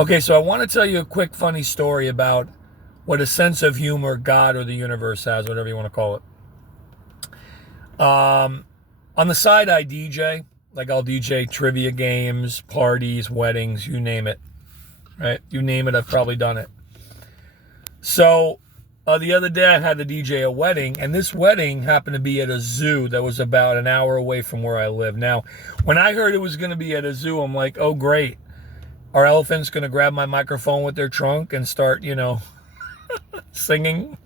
Okay, so I want to tell you a quick funny story about what a sense of humor God or the universe has, whatever you want to call it. Um, on the side, I DJ. Like I'll DJ trivia games, parties, weddings, you name it. Right? You name it, I've probably done it. So the other day, I had to DJ a wedding, and this wedding happened to be at a zoo that was about an hour away from where I live. Now, when I heard it was going to be at a zoo, I'm like, oh, great. Are elephants going to grab my microphone with their trunk and start, singing?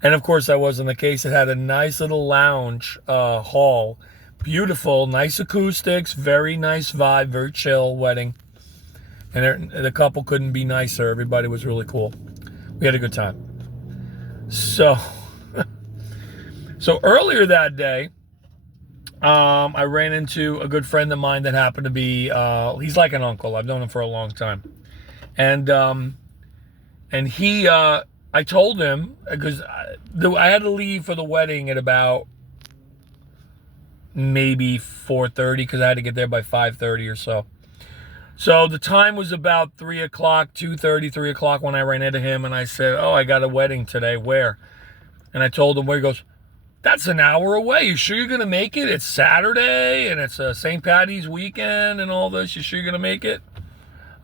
And of course, that wasn't the case. It had a nice little lounge hall. Beautiful, nice acoustics, very nice vibe, very chill wedding. And the couple couldn't be nicer. Everybody was really cool. We had a good time. So, so earlier that day, I ran into a good friend of mine that happened to be, he's like an uncle. I've known him for a long time. And he, I told him, because I had to leave for the wedding at about maybe 4:30, because I had to get there by 5:30 or so. So the time was about 3 o'clock, 2:30, 3 o'clock when I ran into him, and I said, oh, I got a wedding today. Where? And I told him where. He goes, that's an hour away. You sure you're going to make it? It's Saturday, and it's a St. Patty's weekend and all this. You sure you're going to make it?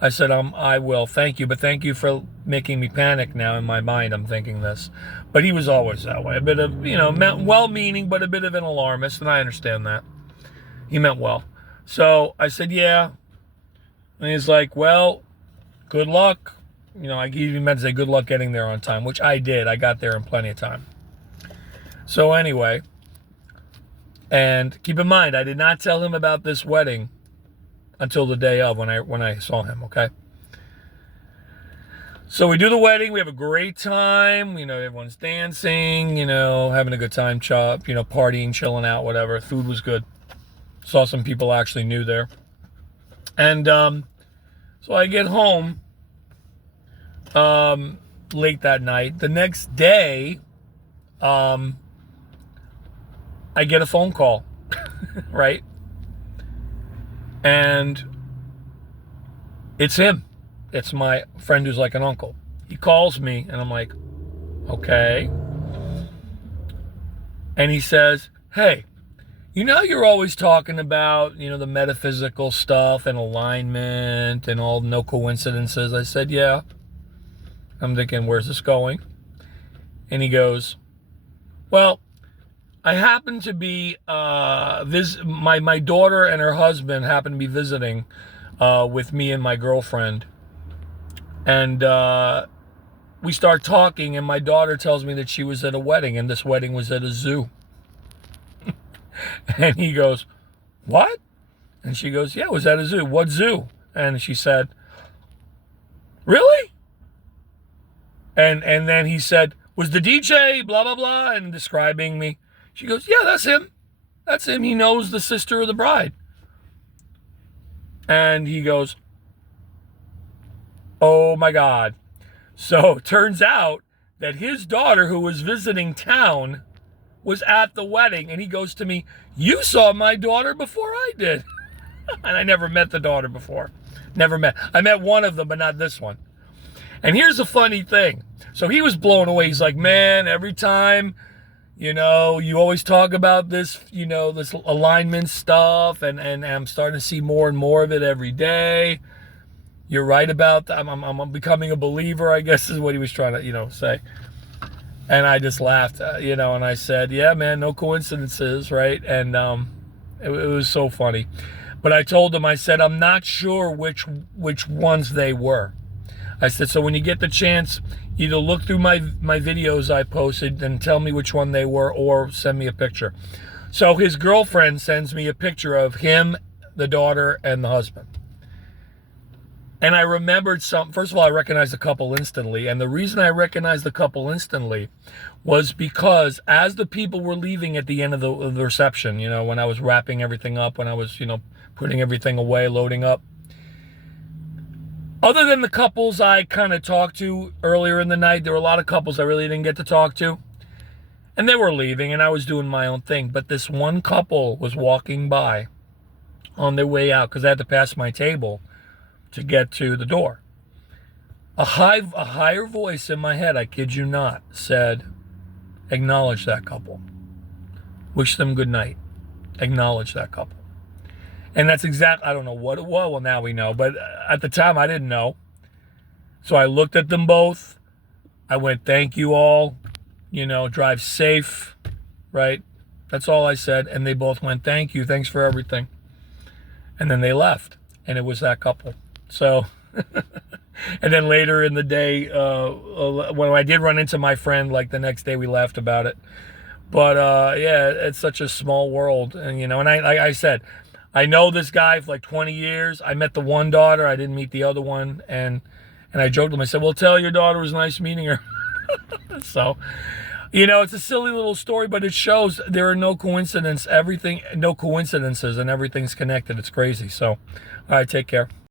I said, I will. Thank you. But thank you for making me panic now in my mind. I'm thinking this. But he was always that way. A bit of, well-meaning, but a bit of an alarmist, and I understand that. He meant well. So I said, yeah. And he's like, well, good luck. I even meant to say good luck getting there on time, which I did. I got there in plenty of time. So anyway, and keep in mind, I did not tell him about this wedding until the day of when I saw him, okay? So we do the wedding, we have a great time, everyone's dancing, having a good time, partying, chilling out, whatever. Food was good. Saw some people I actually knew there. And so I get home late that night. The next day, I get a phone call, right? And it's him. It's my friend who's like an uncle. He calls me, and I'm like, okay. And he says, hey, you're always talking about, the metaphysical stuff and alignment and all, no coincidences. I said, yeah. I'm thinking, where's this going? And he goes, well, I happen to be, my daughter and her husband happen to be visiting with me and my girlfriend. And we start talking, and my daughter tells me that she was at a wedding, and this wedding was at a zoo. And he goes, what? And she goes, yeah, it was at a zoo. What zoo? And she said, really? And then he said, was the DJ blah, blah, blah, and describing me. She goes, yeah, that's him. That's him. He knows the sister of the bride. And he goes, oh my God. So it turns out that his daughter, who was visiting town, was at the wedding. And he goes to me, you saw my daughter before I did. And I never met the daughter before. Never met. I met one of them, but not this one. And here's the funny thing. So he was blown away. He's like, man, every time, you always talk about this, this alignment stuff, and I'm starting to see more and more of it every day. You're right about that. I'm becoming a believer, I guess is what he was trying to, say. And I just laughed, and I said, yeah, man, no coincidences, right? And it was so funny. But I told him, I said, I'm not sure which ones they were. I said, so when you get the chance, either look through my videos I posted and tell me which one they were, or send me a picture. So his girlfriend sends me a picture of him, the daughter, and the husband. And I remembered something. First of all, I recognized the couple instantly. And the reason I recognized the couple instantly was because as the people were leaving at the end of the reception, when I was wrapping everything up, when I was, putting everything away, loading up, other than the couples I kind of talked to earlier in the night, there were a lot of couples I really didn't get to talk to. And they were leaving, and I was doing my own thing. But this one couple was walking by on their way out, because I had to pass my table. to get to the door. A higher voice in my head, I kid you not, said, acknowledge that couple. Wish them good night. Acknowledge that couple. And that's I don't know what it was. Well, now we know. But at the time, I didn't know. So I looked at them both. I went, thank you all. Drive safe, right? That's all I said. And they both went, thank you. Thanks for everything. And then they left. And it was that couple. So, and then later in the day, when I did run into my friend, like the next day we laughed about it. But yeah, it's such a small world. And, and like I said, I know this guy for like 20 years. I met the one daughter. I didn't meet the other one. And I joked with him. I said, well, tell your daughter it was nice meeting her. So, it's a silly little story, but it shows there are no coincidences and everything's connected. It's crazy. So, all right, take care.